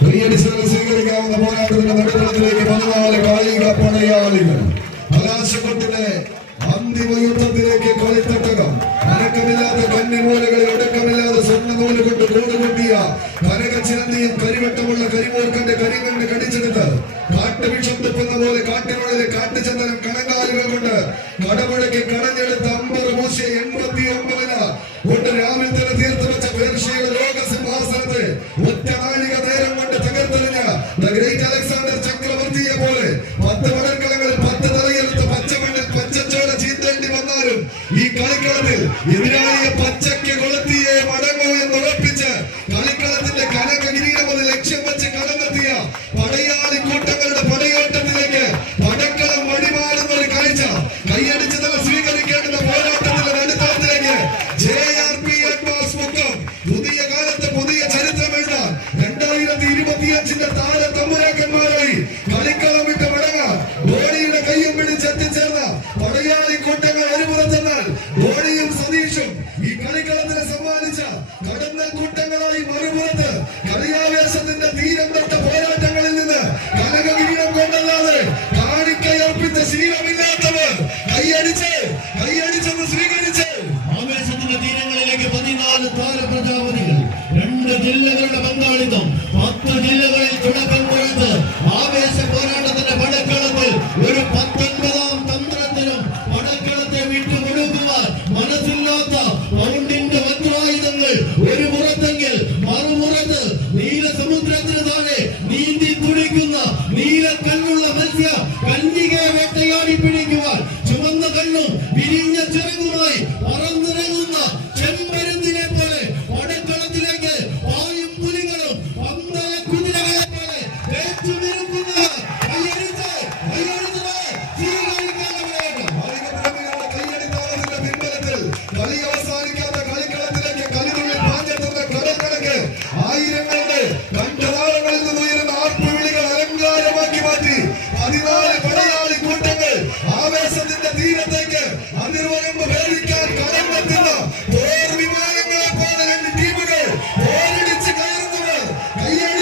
കൈയടിച്ചുകൾ സ്വീകരിക്കാവുന്ന പോരാട്ടത്തിന്റെ നടുത്തളത്തിലേക്ക് പതിനാല് കായിക പടയാളികൾ കലാശക്കൊട്ടിലെ അന്തിമ യുദ്ധത്തിലേക്ക് കളിത്തട്ടകം കരിവട്ടമുള്ള കരിമൂർക്കന്റെ കരിമണ്ണ് കടിച്ചെടുത്ത് കാട്ടുവിഷം തുപ്പുന്ന പോലെ കാട്ടിനുള്ളിലെ കാട്ടുചന്ദനം കണങ്കാലുകൾ കൊണ്ട് കടമുഴക്കി കടഞ്ഞെടുത്ത അമ്പത് മൂശ എൺപത്തി എത്തിച്ചേർന്ന പടയാളി കൂട്ടങ്ങൾ ഒരുപുറത്തെന്നാൽ ധോണിയും സതീഷും ഈ കളിക്കളത്തിന് സമ്മാനിച്ച കടന്ന കൂട്ടങ്ങളായി മറുപുറത്ത് കളിയാവേശത്തിന്റെ തീരം Holy തീരത്തേക്ക് അതിർവരമ്പ് ഭേദിക്കാൻ കടന്നെത്തുന്ന പോർ വിമാനങ്ങളെ പോലെ രണ്ട് ടീമുകൾ പോരടിച്ച് കയറുന്നവർ കയ്യടിച്ച്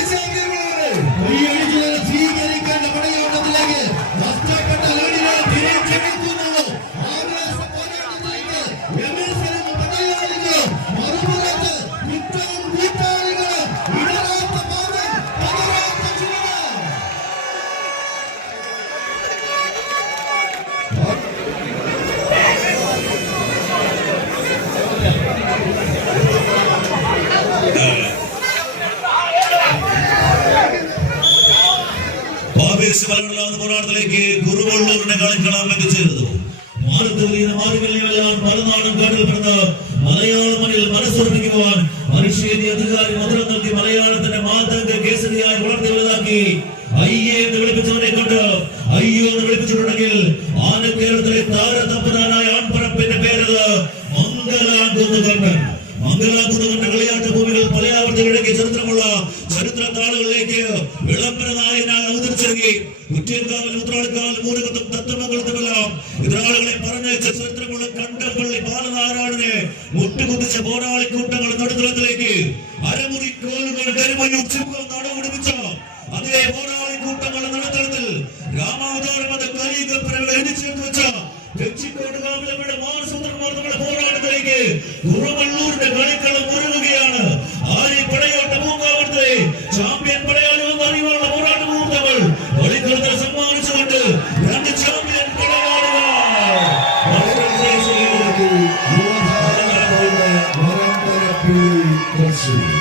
പോരാട്ടത്തിലേക്ക് മലയാള മണ്ണിൽ മനസ്സുറപ്പിക്കുവാൻ മനുഷ്യ അധികാരി മധുരം വിളക്കി ചരിത്രമുള്ള ചരിത്ര താളുകളിലേക്ക് വിളംബര നായകനായി അവതരിച്ചിറങ്ങി കുറ്റിയൻകാവിൽ ഉത്രാളിക്കാൽ മൂലകത്തും തത്തമംഗലത്തുമെല്ലാം എതിരാളികളെ പറഞ്ഞയച്ച ചരിത്രമുള്ള കണ്ടപ്പള്ളി ബാലനാരായണനെ മുട്ടുകുത്തിച്ച പോരാളി കൂട്ടങ്ങൾ നടുത്തളത്തിലേക്ക് അരമുറി കോലുകൾ കരിമഞ്ഞു ചിപ്പുകൾ നടപിടിപ്പിച്ച അതേ പോരാളി കൂട്ടങ്ങളുടെ നടുത്തളത്തിൽ രാമാവതാരം എന്ന കലീകപ്പനകളെ എഴുതിച്ചേർത്ത് വെച്ച തെച്ചിക്കോട് കാവിലമ്മയുടെ മാനസൂത്രന്മാർ നമ്മുടെ പോരാട്ടത്തിലേക്ക് ഉറവള്ളൂരിന്റെ കളിക്കളം മുഴുവൻ soon.